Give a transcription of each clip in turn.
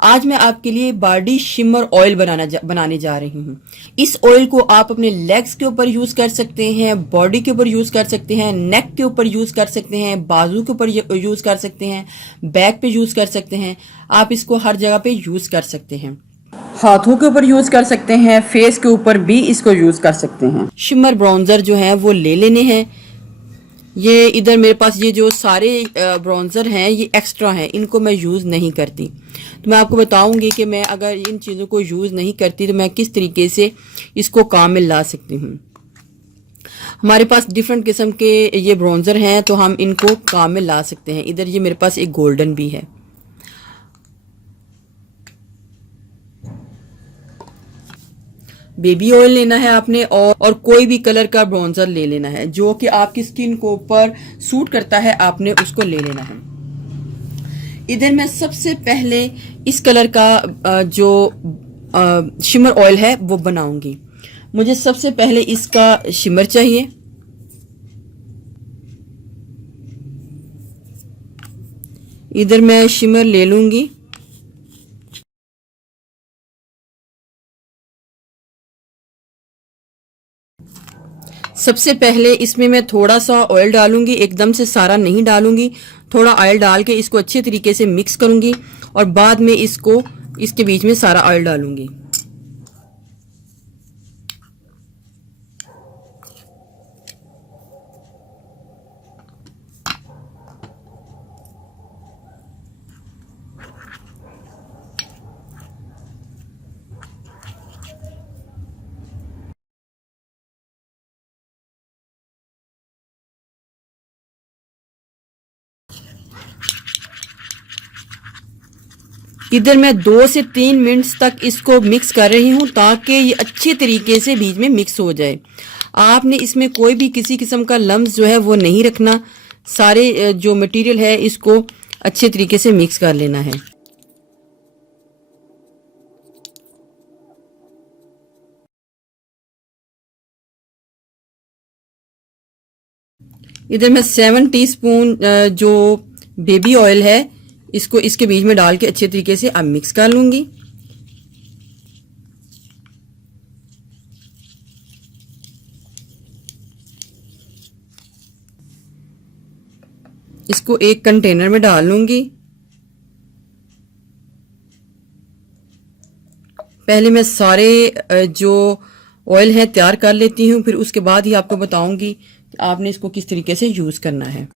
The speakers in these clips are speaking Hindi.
आज मैं आपके लिए बॉडी शिमर ऑयल बनाने जा रही हूँ। इस ऑयल को आप अपने लेग्स के ऊपर यूज कर सकते हैं, बॉडी के ऊपर यूज कर सकते हैं, नेक के ऊपर यूज कर सकते हैं, बाजू के ऊपर यूज कर सकते हैं, बैक पे यूज कर सकते हैं। आप इसको हर जगह पे यूज कर सकते हैं। हाथों के ऊपर यूज कर सकते हैं, फेस के ऊपर भी इसको यूज कर सकते हैं। शिमर ब्राउन्जर जो है वो ले लेने हैं। ये इधर मेरे पास ये जो सारे ब्राउन्जर हैं ये एक्स्ट्रा हैं, इनको मैं यूज़ नहीं करती। तो मैं आपको बताऊंगी कि मैं अगर इन चीज़ों को यूज़ नहीं करती तो मैं किस तरीके से इसको काम में ला सकती हूँ। हमारे पास डिफरेंट किस्म के ये ब्राउन्जर हैं तो हम इनको काम में ला सकते हैं। इधर ये मेरे पास एक गोल्डन भी है। बेबी ऑयल लेना है आपने और कोई भी कलर का ब्राउन्जर ले लेना है जो कि आपकी स्किन को ऊपर सूट करता है, आपने उसको ले लेना है। इधर मैं सबसे पहले इस कलर का जो शिमर ऑयल है वो बनाऊंगी। मुझे सबसे पहले इसका शिमर चाहिए। इधर मैं शिमर ले लूंगी। सबसे पहले इसमें मैं थोड़ा सा ऑयल डालूंगी, एकदम से सारा नहीं डालूंगी। थोड़ा ऑयल डाल के इसको अच्छे तरीके से मिक्स करूंगी और बाद में इसको इसके बीच में सारा ऑयल डालूंगी। इधर मैं 2 से 3 मिनट्स तक इसको मिक्स कर रही हूँ ताकि ये अच्छे तरीके से बीच में मिक्स हो जाए। आपने इसमें कोई भी किसी किस्म का लम्स जो है वो नहीं रखना। सारे जो मटेरियल है इसको अच्छे तरीके से मिक्स कर लेना है। इधर मैं 7 टीस्पून जो बेबी ऑयल है इसको इसके बीच में डाल के अच्छे तरीके से अब मिक्स कर लूंगी। इसको एक कंटेनर में डाल लूंगी। पहले मैं सारे जो ऑयल है तैयार कर लेती हूँ, फिर उसके बाद ही आपको बताऊंगी कि आपने इसको किस तरीके से यूज करना है।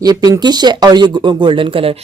ये पिंकिश है और ये गोल्डन कलर।